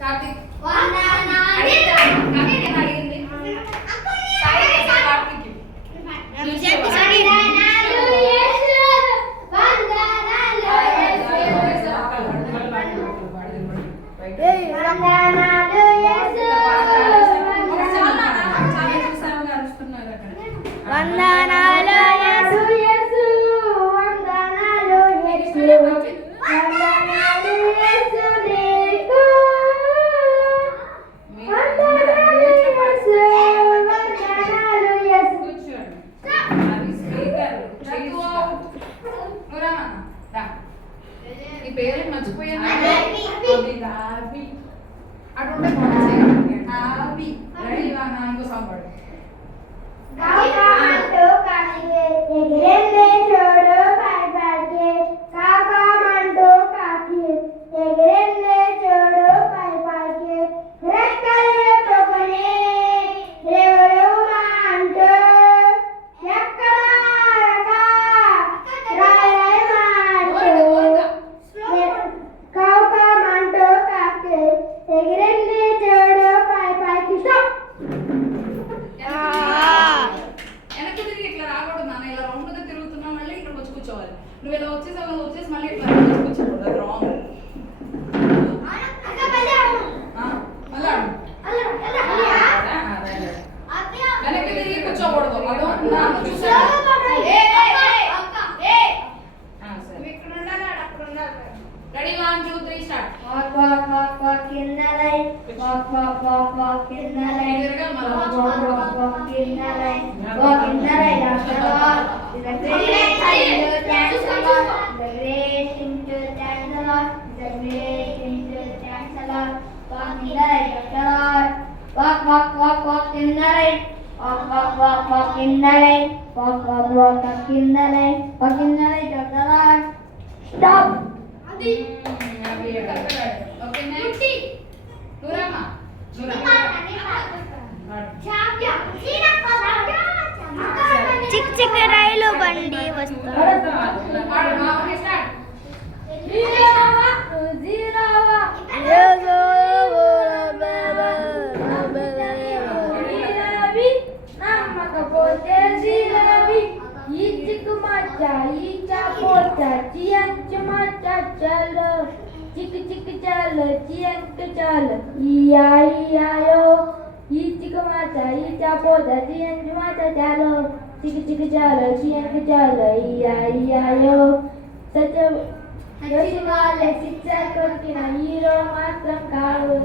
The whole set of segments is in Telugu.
కార్తీక్ వందనాలు యేసు యేసు వందనాలు యేసు వందనాలు యేసు నీకు వందనాలు యేసు వందనాలు యేసు ఈ పేరు మర్చిపోయాను అటుంటే ఇంకో సాంగ్ పాడు కాకామంటూ కాకిగే ఎగిరెళ్ళే చూడు పై పైకి కాకామంటూ కాకి ఎగిరెళ్ళే చూడు పై పైకి రెక్కలు ఎత్తుకొని దేవుడు అంటూ ఎక్కడ కాకామంటూ కాకి ఎగిరెళ్ళే చూడు పై పైకి వెనక్కి తిరిగి ఇట్లా రాకూడదు నాన్న, ఇలా రౌండ్ గా తిరుగుతున్నావు, మళ్ళీ ఇక్కడ వచ్చి కూర్చోవాలి. నువ్వు ఇలా వచ్చేసి మళ్ళీ ఇట్లా వచ్చి కూర్చోకూడదు, అది రాంగ్. వెనక్కి తిరిగి కూర్చోకూడదు, అదో ready 1 2 3 start. Walk in the light. Walk in the light. Walk in the light. Walk in the light of the Lord. Is a great thing to thank the Lord. Is a great thing to thank the Lord. Is a great thing to thank the Lord. Walk in the light of the Lord. Walk in the light. Walk in the light. Walk in the light. Walk in the light of the Lord. Stop. Okay next నూరమ్మ చిక్ చిక్ రైలు బండి నమ్మకపోతే ఈ చిక్కు మచ్చ ఈ చాపోట చియంచు మచ్చ చలో చిక్ చిక్ చలో చియంకు చలో ఈయాయో ఈ చిక్కు మచ్చ ఈ చాపోట చియంచు మచ్చ చలో చిక్ చిక్ చలో చియంకు చలో ఈయాయో సచివాలయ శిక్ష కొరికిన హీరో మాత్రం కాదు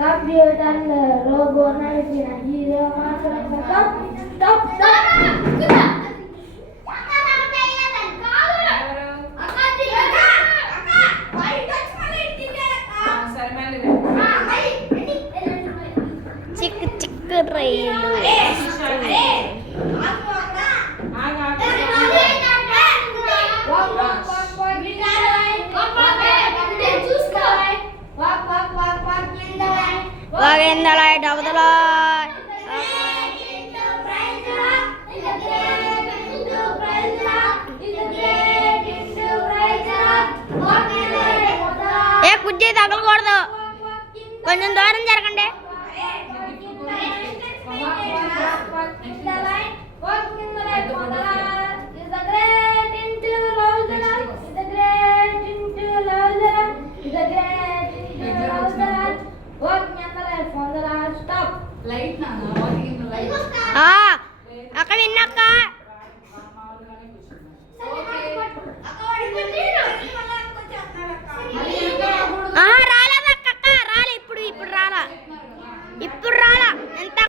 కంప్యూటర్లో రోబో నడిపిన హీరో మాత్రం స్టాప్ చిక్ చిక్ రైలు Walk in the light of the Lord. ఏ కుర్చీ తగలకూడదు, కొంచెం దూరం జరగండి. లైట్ నాన్న, వాకింగ్ ఇన్ ద లైట్.